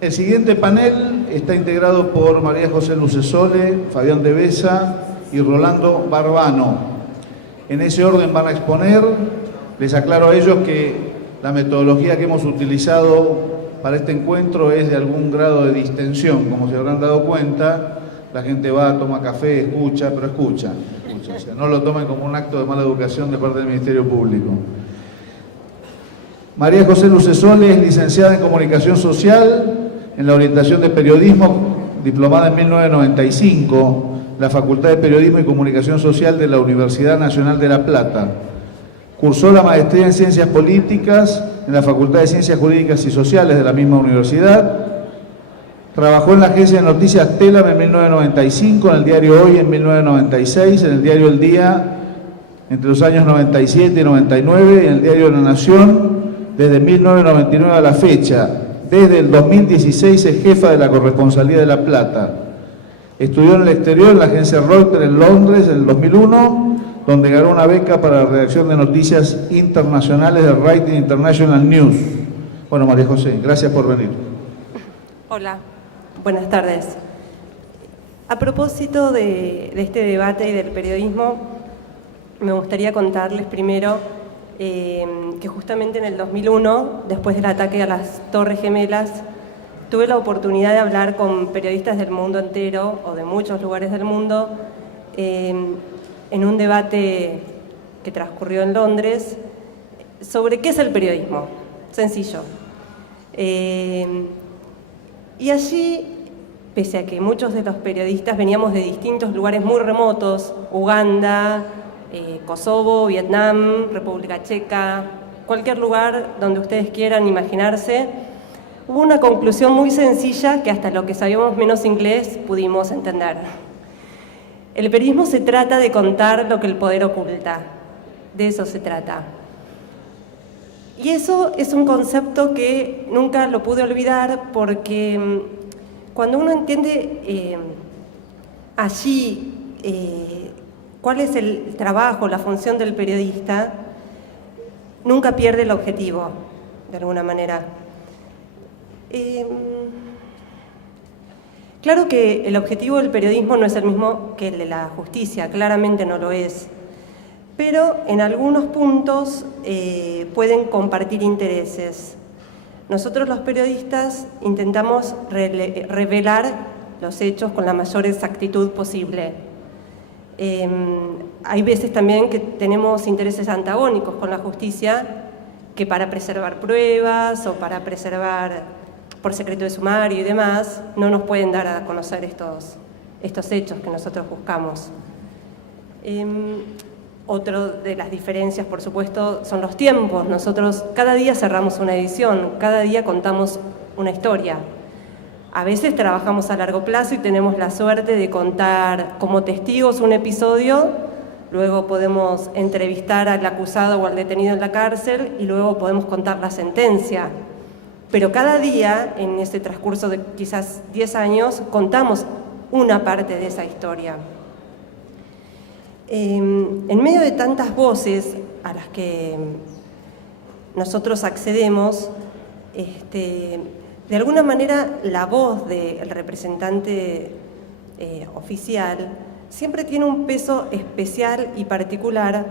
El siguiente panel está integrado por María José Lucesole, Fabián de Besa y Rolando Barbano. En ese orden van a exponer. Les aclaro a ellos que la metodología que hemos utilizado para este encuentro es de algún grado de distensión. Como se habrán dado cuenta, la gente va, toma café, escucha, pero escucha. O sea, no lo tomen como un acto de mala educación de parte del Ministerio Público. María José Lucesole es licenciada en Comunicación Social, en la orientación de Periodismo, diplomada en 1995, la Facultad de Periodismo y Comunicación Social de la Universidad Nacional de La Plata. Cursó la maestría en Ciencias Políticas en la Facultad de Ciencias Jurídicas y Sociales de la misma universidad. Trabajó en la agencia de noticias Telam en 1995, en el diario Hoy en 1996, en el diario El Día entre los años 97 y 99, y en el diario La Nación desde 1999 a la fecha. Desde el 2016 es jefa de la corresponsalía de La Plata. Estudió en el exterior en la agencia Reuters en Londres en el 2001, donde ganó una beca para la redacción de noticias internacionales de Writing International News. Bueno, María José, gracias por venir. Hola, buenas tardes. A propósito de este debate y del periodismo, me gustaría contarles primero que justamente en el 2001, después del ataque a las Torres Gemelas, tuve la oportunidad de hablar con periodistas del mundo entero, o de muchos lugares del mundo, en un debate que transcurrió en Londres, sobre qué es el periodismo. Sencillo. Y allí, pese a que muchos de los periodistas veníamos de distintos lugares muy remotos, Uganda, Kosovo, Vietnam, República Checa, cualquier lugar donde ustedes quieran imaginarse, hubo una conclusión muy sencilla que hasta los que sabíamos menos inglés pudimos entender. El periodismo se trata de contar lo que el poder oculta, de eso se trata. Y eso es un concepto que nunca lo pude olvidar porque cuando uno entiende allí cuál es el trabajo, la función del periodista, nunca pierde el objetivo, de alguna manera. Claro que el objetivo del periodismo no es el mismo que el de la justicia, claramente no lo es, pero en algunos puntos pueden compartir intereses. Nosotros los periodistas intentamos revelar los hechos con la mayor exactitud posible. Hay veces también que tenemos intereses antagónicos con la justicia, que para preservar pruebas o para preservar por secreto de sumario y demás, no nos pueden dar a conocer estos hechos que nosotros buscamos. Otra de las diferencias, por supuesto, son los tiempos. Nosotros cada día cerramos una edición, cada día contamos una historia. A veces trabajamos a largo plazo y tenemos la suerte de contar como testigos un episodio, luego podemos entrevistar al acusado o al detenido en la cárcel y luego podemos contar la sentencia. Pero cada día, en ese transcurso de quizás 10 años, contamos una parte de esa historia. En medio de tantas voces a las que nosotros accedemos, de alguna manera la voz del representante oficial siempre tiene un peso especial y particular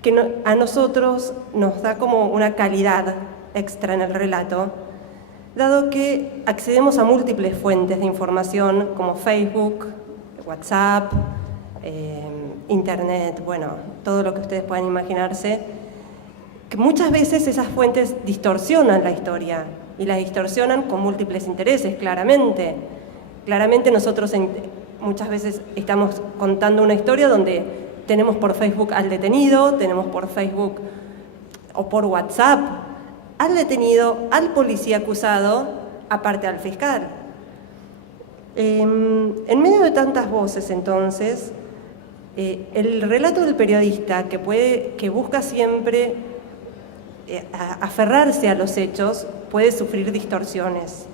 que a nosotros nos da como una calidad extra en el relato, dado que accedemos a múltiples fuentes de información como Facebook, WhatsApp, Internet, bueno, todo lo que ustedes puedan imaginarse, que muchas veces esas fuentes distorsionan la historia y la distorsionan con múltiples intereses, claramente. Claramente nosotros muchas veces estamos contando una historia donde tenemos por Facebook al detenido, tenemos por Facebook o por WhatsApp al detenido, al policía acusado, aparte al fiscal. En medio de tantas voces, entonces, el relato del periodista que busca siempre aferrarse a los hechos puede sufrir distorsiones.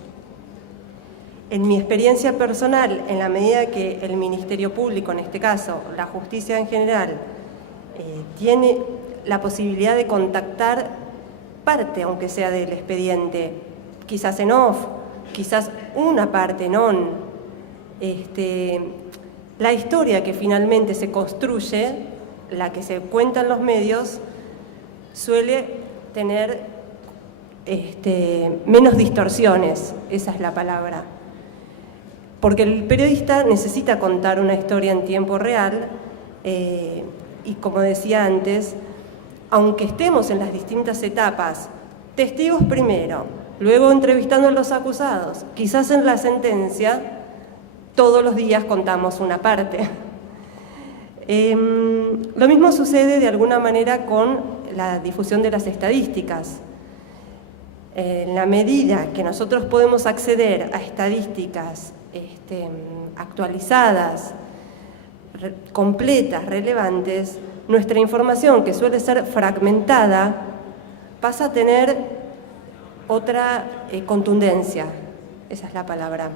En mi experiencia personal, en la medida que el Ministerio Público, en este caso, la justicia en general, tiene la posibilidad de contactar parte, aunque sea del expediente, quizás en off, quizás una parte non. La historia que finalmente se construye, la que se cuenta en los medios, suele tener menos distorsiones, esa es la palabra. Porque el periodista necesita contar una historia en tiempo real y, como decía antes, aunque estemos en las distintas etapas, testigos primero, luego entrevistando a los acusados, quizás en la sentencia, todos los días contamos una parte. Lo mismo sucede de alguna manera con la difusión de las estadísticas. En la medida que nosotros podemos acceder a estadísticas actualizadas, completas, relevantes, nuestra información, que suele ser fragmentada, pasa a tener otra contundencia, esa es la palabra.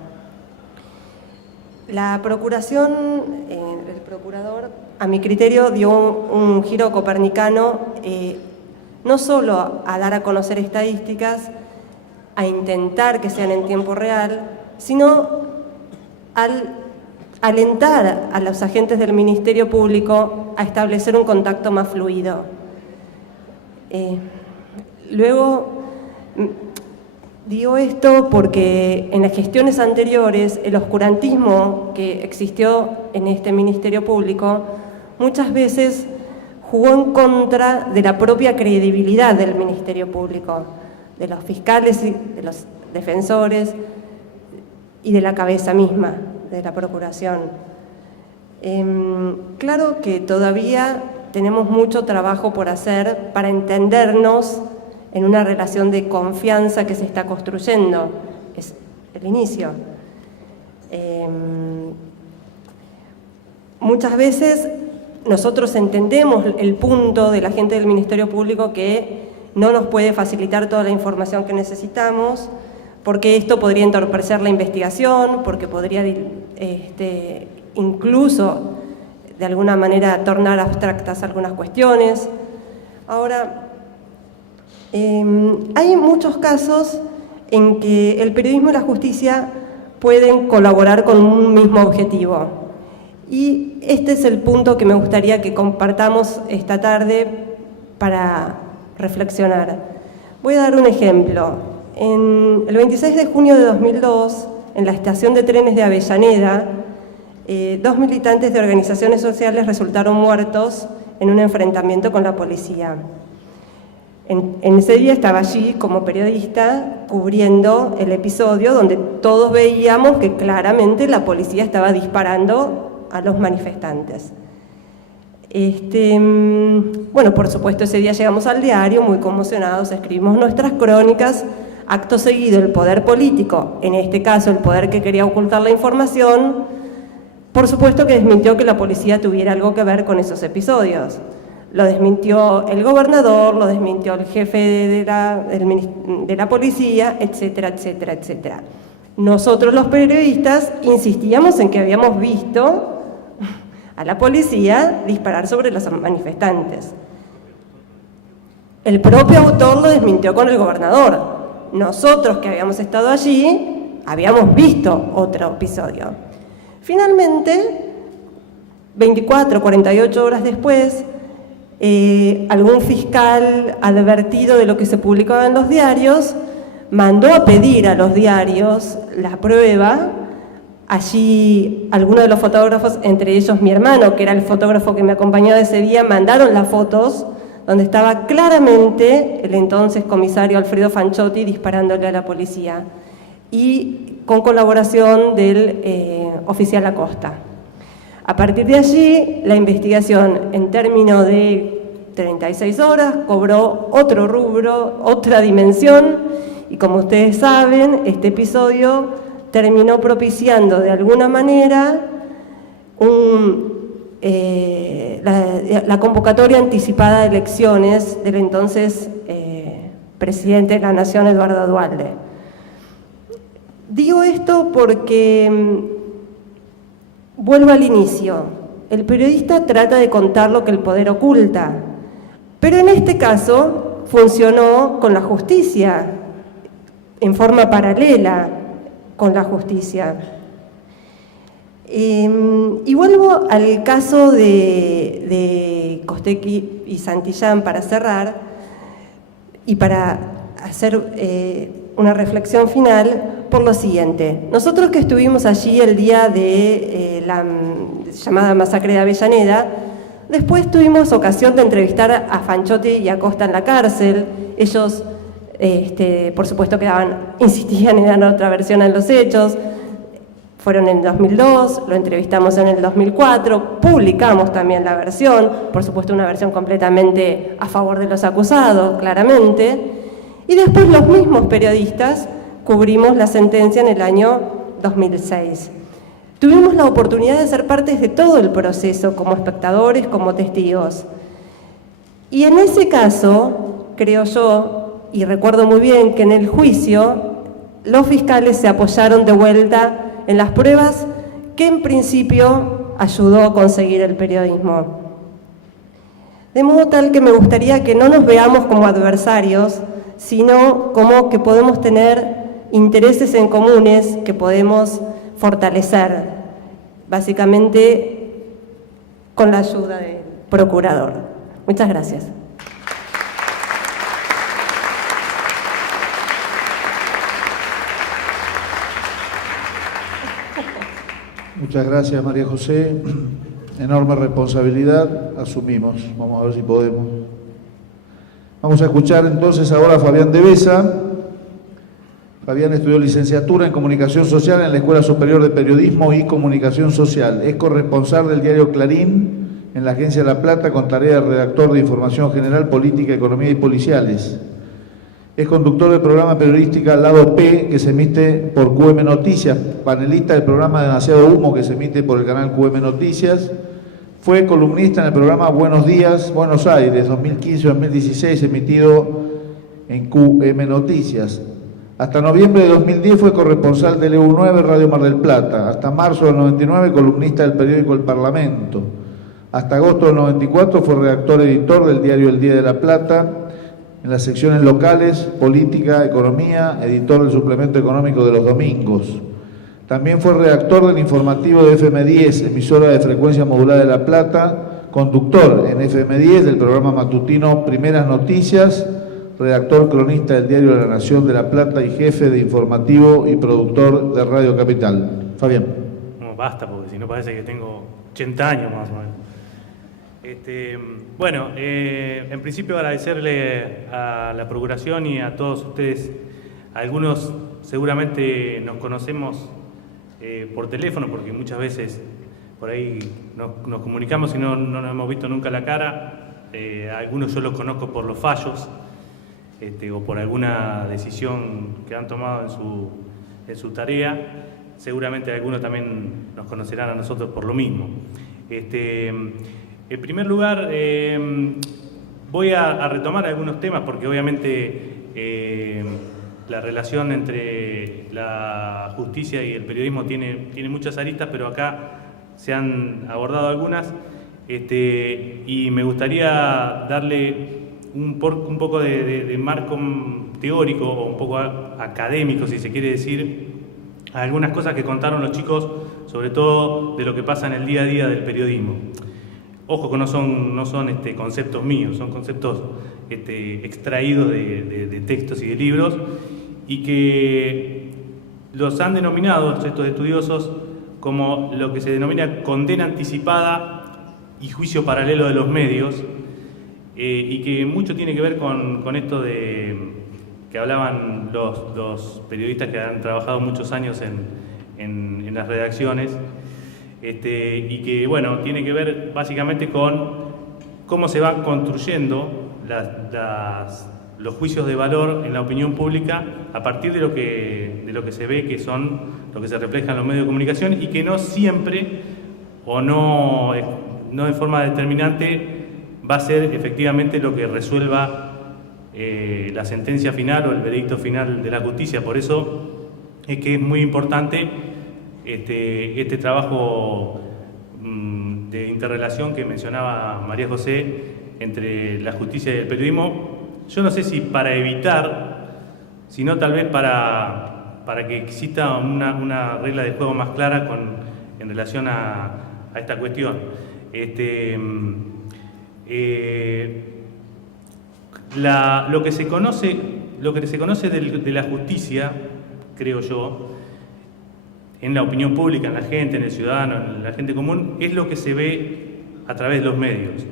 La procuración, el procurador, a mi criterio, dio un giro copernicano, no solo a dar a conocer estadísticas, a intentar que sean en tiempo real, sino al alentar a los agentes del Ministerio Público a establecer un contacto más fluido. Luego, digo esto porque en las gestiones anteriores el oscurantismo que existió en este Ministerio Público muchas veces jugó en contra de la propia credibilidad del Ministerio Público, de los fiscales y de los defensores y de la cabeza misma de la Procuración. Claro que todavía tenemos mucho trabajo por hacer para entendernos en una relación de confianza que se está construyendo, es el inicio. Muchas veces nosotros entendemos el punto de la gente del Ministerio Público que no nos puede facilitar toda la información que necesitamos, porque esto podría entorpecer la investigación, porque podría incluso de alguna manera tornar abstractas algunas cuestiones. Ahora, hay muchos casos en que el periodismo y la justicia pueden colaborar con un mismo objetivo. Y este es el punto que me gustaría que compartamos esta tarde para reflexionar. Voy a dar un ejemplo. El 26 de junio de 2002, en la estación de trenes de Avellaneda, 2 militantes de organizaciones sociales resultaron muertos en un enfrentamiento con la policía. En ese día estaba allí como periodista cubriendo el episodio donde todos veíamos que claramente la policía estaba disparando a los manifestantes. Bueno, por supuesto, ese día llegamos al diario muy conmocionados, escribimos nuestras crónicas. Acto seguido, el poder político, en este caso el poder que quería ocultar la información, por supuesto que desmintió que la policía tuviera algo que ver con esos episodios. Lo desmintió el gobernador, lo desmintió el jefe de la policía, etcétera, etcétera, etcétera. Nosotros los periodistas insistíamos en que habíamos visto a la policía disparar sobre los manifestantes. El propio autor lo desmintió con el gobernador. Nosotros que habíamos estado allí, habíamos visto otro episodio. Finalmente, 24, 48 horas después, algún fiscal advertido de lo que se publicaba en los diarios, mandó a pedir a los diarios la prueba. Allí algunos de los fotógrafos, entre ellos mi hermano, que era el fotógrafo que me acompañó ese día, mandaron las fotos donde estaba claramente el entonces comisario Alfredo Fanchotti disparándole a la policía y con colaboración del oficial Acosta. A partir de allí, la investigación en términos de 36 horas cobró otro rubro, otra dimensión, y como ustedes saben, este episodio terminó propiciando de alguna manera la convocatoria anticipada de elecciones del entonces presidente de la Nación, Eduardo Duhalde. Digo esto porque vuelvo al inicio. El periodista trata de contar lo que el poder oculta, pero en este caso funcionó con la justicia en forma paralela. con la justicia. Y vuelvo al caso de Costecchi y Santillán para cerrar y para hacer una reflexión final por lo siguiente. Nosotros que estuvimos allí el día de la llamada masacre de Avellaneda, después tuvimos ocasión de entrevistar a Fanchotti y a Costa en la cárcel. Ellos, por supuesto, insistían en dar otra versión en los hechos. Fueron en el 2002, lo entrevistamos en el 2004, publicamos también la versión, por supuesto una versión completamente a favor de los acusados, claramente, y después los mismos periodistas cubrimos la sentencia en el año 2006. Tuvimos la oportunidad de ser partes de todo el proceso, como espectadores, como testigos. Y en ese caso, creo yo, y recuerdo muy bien que en el juicio, los fiscales se apoyaron de vuelta en las pruebas que en principio ayudó a conseguir el periodismo. De modo tal que me gustaría que no nos veamos como adversarios, sino como que podemos tener intereses en comunes que podemos fortalecer, básicamente con la ayuda del procurador. Muchas gracias. Muchas gracias, María José. Enorme responsabilidad, asumimos. Vamos a ver si podemos. Vamos a escuchar entonces ahora a Fabián Devesa. Fabián estudió licenciatura en Comunicación Social en la Escuela Superior de Periodismo y Comunicación Social. Es corresponsal del diario Clarín en la Agencia La Plata con tarea de redactor de Información General, Política, Economía y Policiales. Es conductor del programa periodístico Lado P, que se emite por QM Noticias, panelista del programa Demasiado Humo, que se emite por el canal QM Noticias. Fue columnista en el programa Buenos Días, Buenos Aires, 2015-2016, emitido en QM Noticias. Hasta noviembre de 2010 fue corresponsal del EU9 Radio Mar del Plata. Hasta marzo del 99, columnista del periódico El Parlamento. Hasta agosto del 94 fue redactor editor del diario El Día de la Plata, en las secciones locales, política, economía, editor del suplemento económico de los domingos. También fue redactor del informativo de FM10, emisora de frecuencia modulada de La Plata, conductor en FM10 del programa matutino Primeras Noticias, redactor cronista del Diario de la Nación de La Plata y jefe de informativo y productor de Radio Capital. Fabián. No, basta, porque si no parece que tengo 80 años más o menos. Bueno, en principio agradecerle a la Procuración y a todos ustedes. Algunos seguramente nos conocemos por teléfono, porque muchas veces por ahí nos comunicamos y no nos hemos visto nunca la cara. Algunos yo los conozco por los fallos o por alguna decisión que han tomado en su tarea. Seguramente algunos también nos conocerán a nosotros por lo mismo. En primer lugar, voy a retomar algunos temas porque obviamente la relación entre la justicia y el periodismo tiene muchas aristas, pero acá se han abordado algunas y me gustaría darle un poco de marco teórico o un poco académico, si se quiere decir, a algunas cosas que contaron los chicos, sobre todo de lo que pasa en el día a día del periodismo. Ojo que no son conceptos míos, son conceptos extraídos de textos y de libros, y que los han denominado estos estudiosos como lo que se denomina condena anticipada y juicio paralelo de los medios, y que mucho tiene que ver con esto que hablaban los periodistas que han trabajado muchos años en las redacciones. Y que, bueno, tiene que ver básicamente con cómo se van construyendo los juicios de valor en la opinión pública a partir de lo que se ve que son lo que se refleja en los medios de comunicación, y que no siempre o no de forma determinante va a ser efectivamente lo que resuelva la sentencia final o el veredicto final de la justicia. Por eso es que es muy importante este trabajo de interrelación que mencionaba María José entre la justicia y el periodismo. Yo no sé si para evitar, sino tal vez para para que exista una regla de juego más clara en relación a esta cuestión. Lo que se conoce de la justicia, creo yo, en la opinión pública, en la gente, en el ciudadano, en la gente común, es lo que se ve a través de los medios.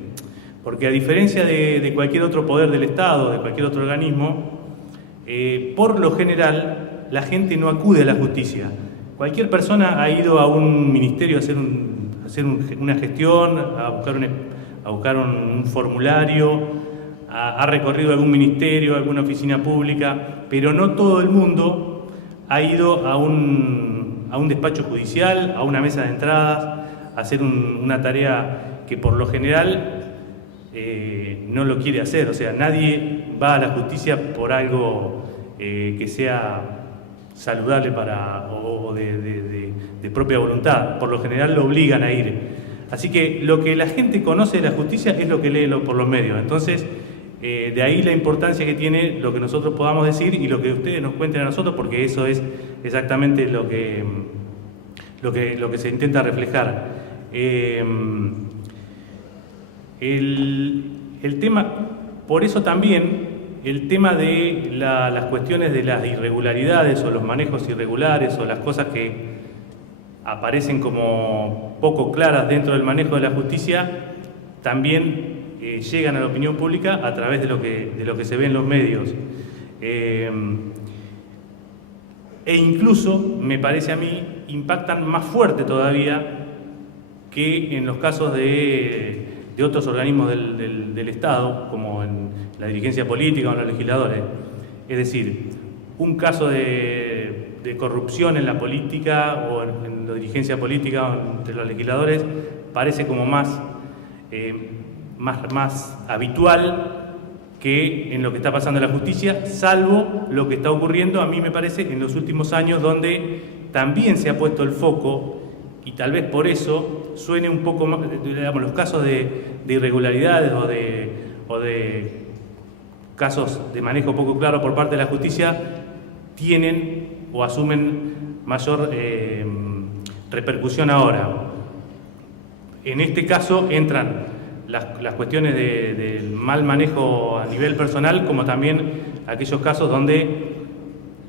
Porque a diferencia de cualquier otro poder del Estado, de cualquier otro organismo, por lo general la gente no acude a la justicia. Cualquier persona ha ido a un ministerio a hacer una gestión, a buscar un formulario, ha recorrido algún ministerio, alguna oficina pública, pero no todo el mundo ha ido a un despacho judicial, a una mesa de entradas, a hacer una tarea que por lo general no lo quiere hacer. O sea, nadie va a la justicia por algo que sea saludable o de propia voluntad. Por lo general lo obligan a ir. Así que lo que la gente conoce de la justicia es lo que lee por los medios. Entonces, de ahí la importancia que tiene lo que nosotros podamos decir y lo que ustedes nos cuenten a nosotros, porque eso es exactamente lo que se intenta reflejar. El tema, por eso también, el tema de las cuestiones de las irregularidades o los manejos irregulares o las cosas que aparecen como poco claras dentro del manejo de la justicia, también llegan a la opinión pública a través de lo que se ve en los medios. E incluso, me parece a mí, impactan más fuerte todavía que en los casos de otros organismos del Estado, como en la dirigencia política o en los legisladores. Es decir, un caso de corrupción en la política o en la dirigencia política o entre los legisladores parece como más habitual que en lo que está pasando en la justicia, salvo lo que está ocurriendo, a mí me parece, en los últimos años, donde también se ha puesto el foco, y tal vez por eso suene un poco más, digamos, los casos de irregularidades o de casos de manejo poco claro por parte de la justicia tienen o asumen mayor repercusión ahora. En este caso entran las cuestiones del mal manejo a nivel personal, como también aquellos casos donde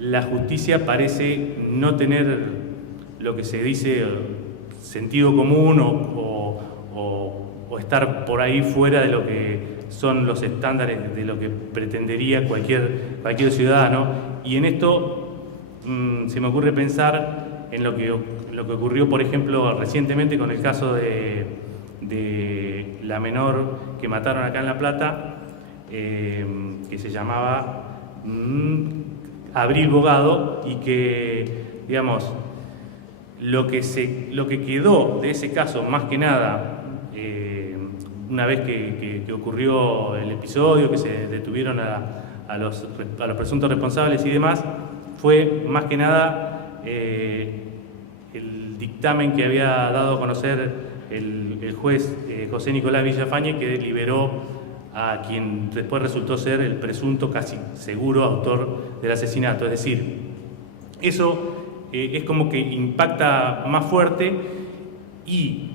la justicia parece no tener lo que se dice sentido común o estar por ahí fuera de lo que son los estándares de lo que pretendería cualquier ciudadano. Y en esto se me ocurre pensar en lo que ocurrió, por ejemplo, recientemente con el caso de la menor que mataron acá en La Plata, que se llamaba Abril Bogado, y que, digamos, lo que quedó de ese caso, más que nada, una vez que ocurrió el episodio, que se detuvieron a los presuntos responsables y demás, fue más que nada el dictamen que había dado a conocer el juez José Nicolás Villafañe, que liberó a quien después resultó ser el presunto, casi seguro, autor del asesinato. Es decir, eso es como que impacta más fuerte. Y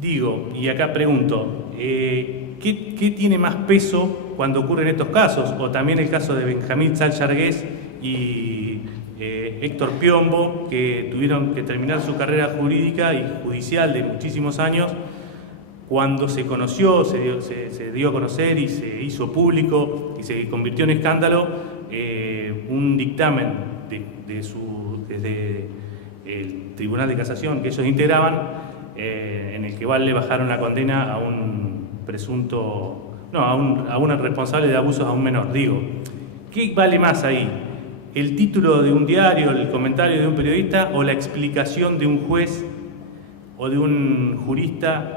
digo, y acá pregunto, ¿qué tiene más peso cuando ocurren estos casos? O también el caso de Benjamín Salchargués y Héctor Piombo, que tuvieron que terminar su carrera jurídica y judicial de muchísimos años, cuando se conoció, se dio a conocer y se hizo público y se convirtió en escándalo un dictamen desde el Tribunal de Casación que ellos integraban, en el que le bajaron la condena a un presunto, a un responsable de abusos a un menor. Digo, ¿qué vale más ahí? ¿El título de un diario, el comentario de un periodista o la explicación de un juez o de un jurista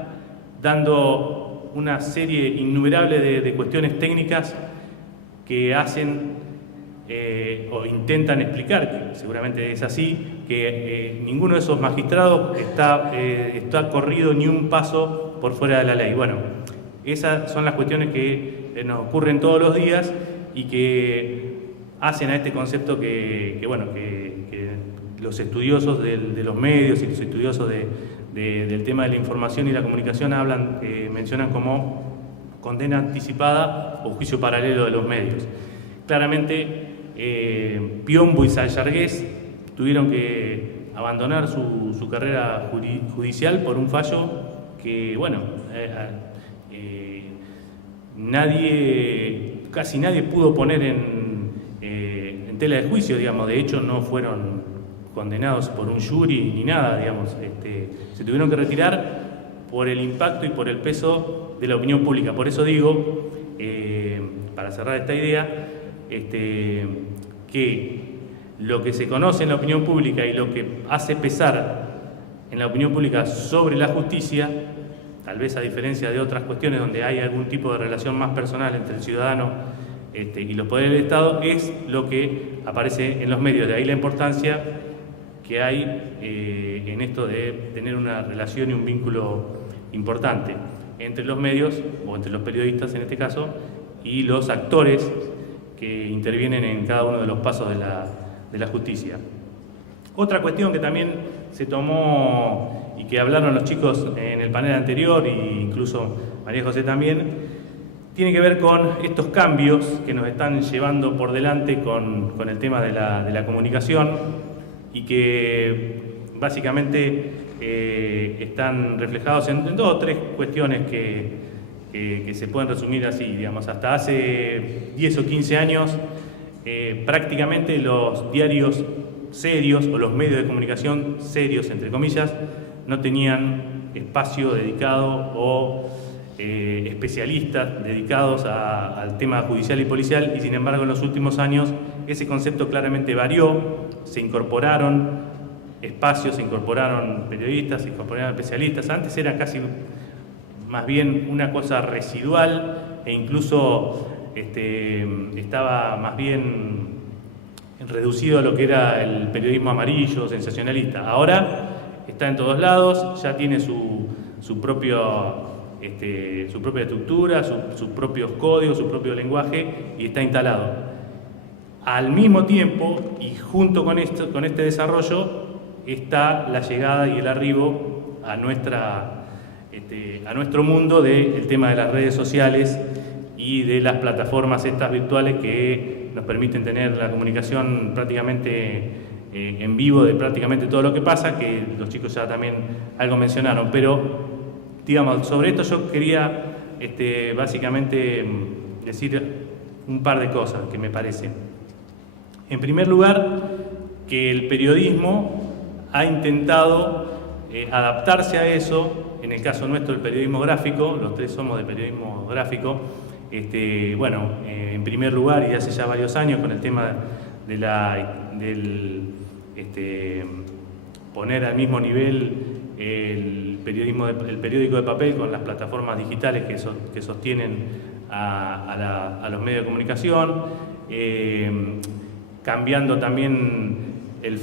dando una serie innumerable de cuestiones técnicas que hacen o intentan explicar, que seguramente es así, que ninguno de esos magistrados está corrido ni un paso por fuera de la ley? Bueno, esas son las cuestiones que nos ocurren todos los días y que hacen a este concepto que los estudiosos de los medios y los estudiosos del tema de la información y la comunicación mencionan como condena anticipada o juicio paralelo de los medios. Claramente, Piombo y Sallagués tuvieron que abandonar su carrera judicial por un fallo que, bueno, casi nadie pudo poner en tela de juicio, digamos. De hecho, no fueron condenados por un jury ni nada, digamos. Se tuvieron que retirar por el impacto y por el peso de la opinión pública. Por eso digo, para cerrar esta idea, que lo que se conoce en la opinión pública y lo que hace pesar en la opinión pública sobre la justicia, tal vez a diferencia de otras cuestiones donde hay algún tipo de relación más personal entre el ciudadano y los poderes del Estado, es lo que aparece en los medios. De ahí la importancia que hay en esto de tener una relación y un vínculo importante entre los medios, o entre los periodistas en este caso, y los actores que intervienen en cada uno de los pasos de la justicia. Otra cuestión que también se tomó y que hablaron los chicos en el panel anterior, e incluso María José también, tiene que ver con estos cambios que nos están llevando por delante con el tema de la comunicación, y que básicamente están reflejados en 2 o 3 cuestiones que se pueden resumir así, digamos. Hasta hace 10 o 15 años, prácticamente los diarios serios o los medios de comunicación serios, entre comillas, no tenían espacio dedicado o especialistas dedicados al tema judicial y policial, y sin embargo en los últimos años ese concepto claramente varió, se incorporaron espacios, se incorporaron periodistas, se incorporaron especialistas. Antes era casi más bien una cosa residual, e incluso estaba más bien reducido a lo que era el periodismo amarillo, sensacionalista. Ahora está en todos lados, ya tiene su propia estructura, sus propios códigos, su propio lenguaje, y está instalado. Al mismo tiempo, y junto con este desarrollo, está la llegada y el arribo a nuestro mundo del tema de las redes sociales y de las plataformas estas virtuales que nos permiten tener la comunicación prácticamente en vivo de prácticamente todo lo que pasa, que los chicos ya también algo mencionaron. Pero, digamos, sobre esto yo quería básicamente decir un par de cosas que me parecen. En primer lugar, que el periodismo ha intentado adaptarse a eso. En el caso nuestro, el periodismo gráfico, los 3 somos de periodismo gráfico. En primer lugar, y hace ya varios años, con el tema del poner al mismo nivel el periódico de papel con las plataformas digitales que sostienen a los medios de comunicación, cambiando también los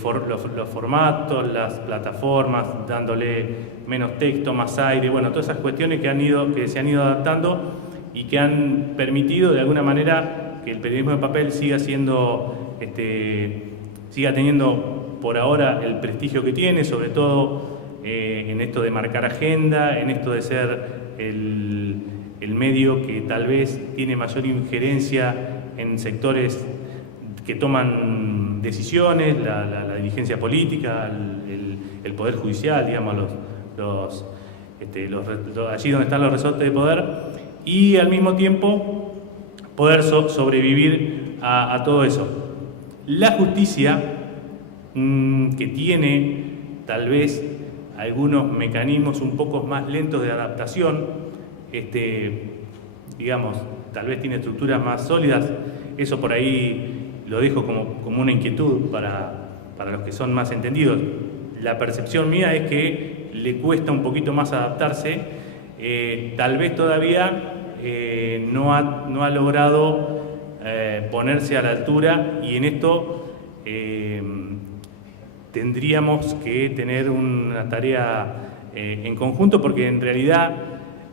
formatos, las plataformas, dándole menos texto, más aire, bueno, todas esas cuestiones que se han ido adaptando y que han permitido de alguna manera que el periodismo de papel siga teniendo por ahora el prestigio que tiene, sobre todo en esto de marcar agenda, en esto de ser el medio que tal vez tiene mayor injerencia en sectores que toman decisiones, la dirigencia política, el poder judicial, digamos, allí donde están los resortes de poder, y al mismo tiempo poder sobrevivir a todo eso. La justicia, que tiene tal vez algunos mecanismos un poco más lentos de adaptación, digamos, tal vez tiene estructuras más sólidas, eso por ahí lo dejo como una inquietud para los que son más entendidos. La percepción mía es que le cuesta un poquito más adaptarse, tal vez todavía no ha logrado ponerse a la altura, y en esto tendríamos que tener una tarea en conjunto, porque en realidad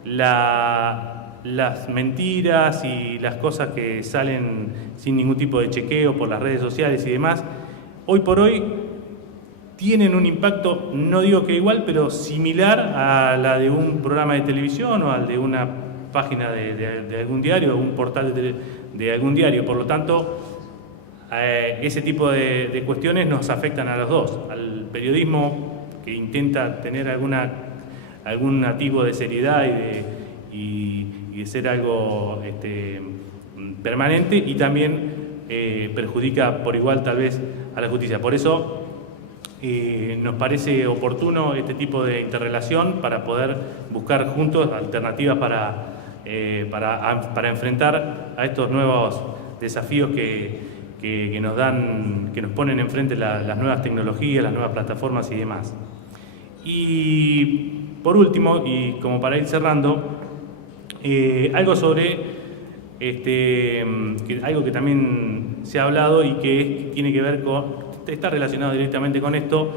la las mentiras y las cosas que salen sin ningún tipo de chequeo por las redes sociales y demás, hoy por hoy tienen un impacto, no digo que igual, pero similar a la de un programa de televisión o al de una página de algún diario o un portal de algún diario. Por lo tanto, ese tipo de cuestiones nos afectan a los dos, al periodismo que intenta tener algún atisbo de seriedad y de ser algo permanente, y también perjudica por igual tal vez a la justicia. Por eso nos parece oportuno este tipo de interrelación para poder buscar juntos alternativas para enfrentar a estos nuevos desafíos que nos ponen enfrente las nuevas tecnologías, las nuevas plataformas y demás. Y por último, y como para ir cerrando, algo sobre algo que también se ha hablado y que tiene que ver está relacionado directamente con esto,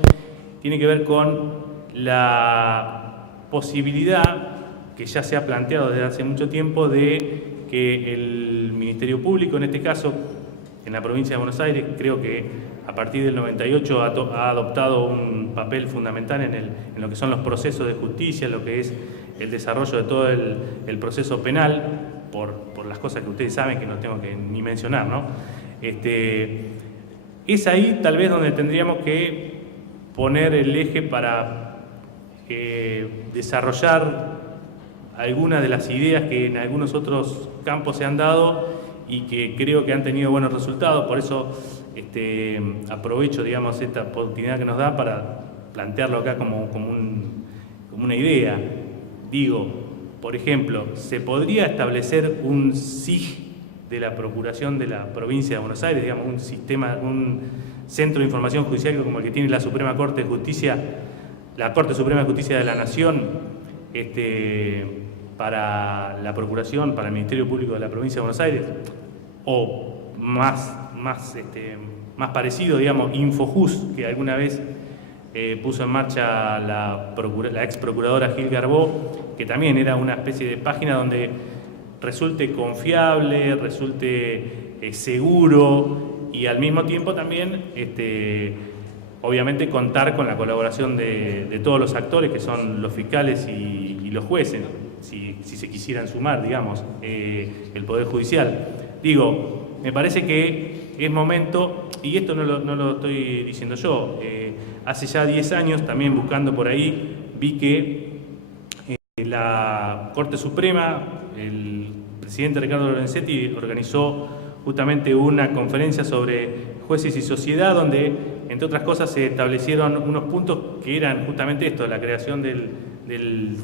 tiene que ver con la posibilidad que ya se ha planteado desde hace mucho tiempo de que el Ministerio Público, en este caso en la provincia de Buenos Aires, creo que a partir del 98 ha adoptado un papel fundamental en lo que son los procesos de justicia, lo que es el desarrollo de todo el proceso penal, por las cosas que ustedes saben que no tengo que ni mencionar, ¿no? Es ahí tal vez donde tendríamos que poner el eje para desarrollar algunas de las ideas que en algunos otros campos se han dado y que creo que han tenido buenos resultados. Por eso aprovecho, digamos, esta oportunidad que nos da para plantearlo acá como una idea. Digo, por ejemplo, ¿se podría establecer un SIG de la Procuración de la Provincia de Buenos Aires, digamos, un centro de información judicial como el que tiene la Suprema Corte de Justicia, la Corte Suprema de Justicia de la Nación, para la Procuración, para el Ministerio Público de la Provincia de Buenos Aires? O más parecido, digamos, Infojus, que alguna vez puso en marcha la ex procuradora Gil Garbó, que también era una especie de página donde resulte confiable, resulte seguro, y al mismo tiempo también obviamente contar con la colaboración de todos los actores, que son los fiscales y los jueces, si se quisieran sumar, digamos, el Poder Judicial. Digo, me parece que es momento, y esto no lo estoy diciendo yo, hace ya 10 años, también buscando por ahí, vi que la Corte Suprema, el presidente Ricardo Lorenzetti organizó justamente una conferencia sobre jueces y sociedad, donde, entre otras cosas, se establecieron unos puntos que eran justamente esto: la creación del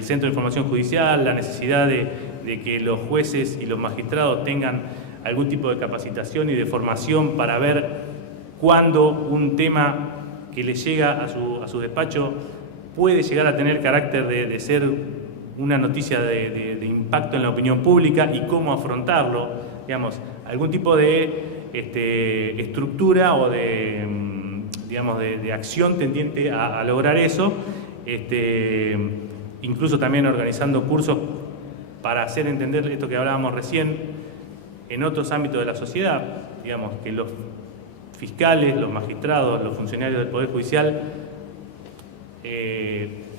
Centro de Información Judicial, la necesidad de que los jueces y los magistrados tengan algún tipo de capacitación y de formación para ver cuándo un tema que les llega a su despacho puede llegar a tener carácter de ser una noticia de impacto en la opinión pública y cómo afrontarlo, digamos, algún tipo de estructura o de acción tendiente a lograr eso, incluso también organizando cursos para hacer entender esto que hablábamos recién en otros ámbitos de la sociedad, digamos, que los fiscales, los magistrados, los funcionarios del Poder Judicial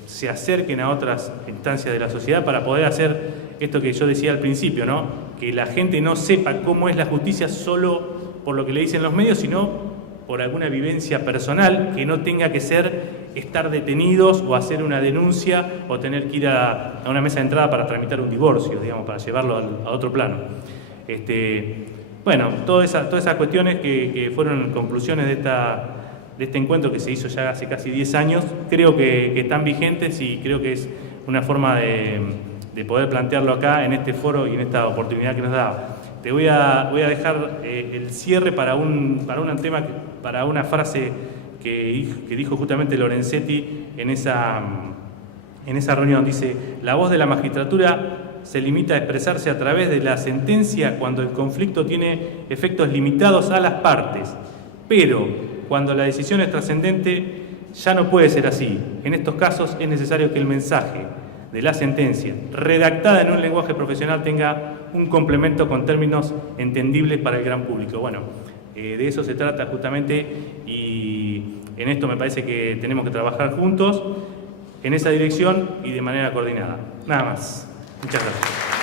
se acerquen a otras instancias de la sociedad para poder hacer esto que yo decía al principio, ¿no? Que la gente no sepa cómo es la justicia solo por lo que le dicen los medios, sino por alguna vivencia personal, que no tenga que ser estar detenidos o hacer una denuncia o tener que ir a una mesa de entrada para tramitar un divorcio, digamos, para llevarlo a otro plano. Bueno, todas esas cuestiones que fueron conclusiones de este encuentro que se hizo ya hace casi 10 años, creo que están vigentes, y creo que es una forma de poder plantearlo acá en este foro y en esta oportunidad que nos da. Te voy a dejar el cierre para una frase que dijo justamente Lorenzetti en esa reunión. Dice: la voz de la magistratura se limita a expresarse a través de la sentencia cuando el conflicto tiene efectos limitados a las partes, pero cuando la decisión es trascendente ya no puede ser así. En estos casos es necesario que el mensaje de la sentencia, redactada en un lenguaje profesional, tenga un complemento con términos entendibles para el gran público. Bueno, de eso se trata justamente, y en esto me parece que tenemos que trabajar juntos en esa dirección y de manera coordinada. Nada más. Muchas gracias.